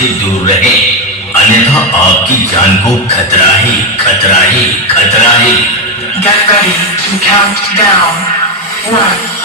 से दूर रहें, अन्यथा आपकी जान को खतरा ही खतरा ही खतरा ही। Get ready to count down. 1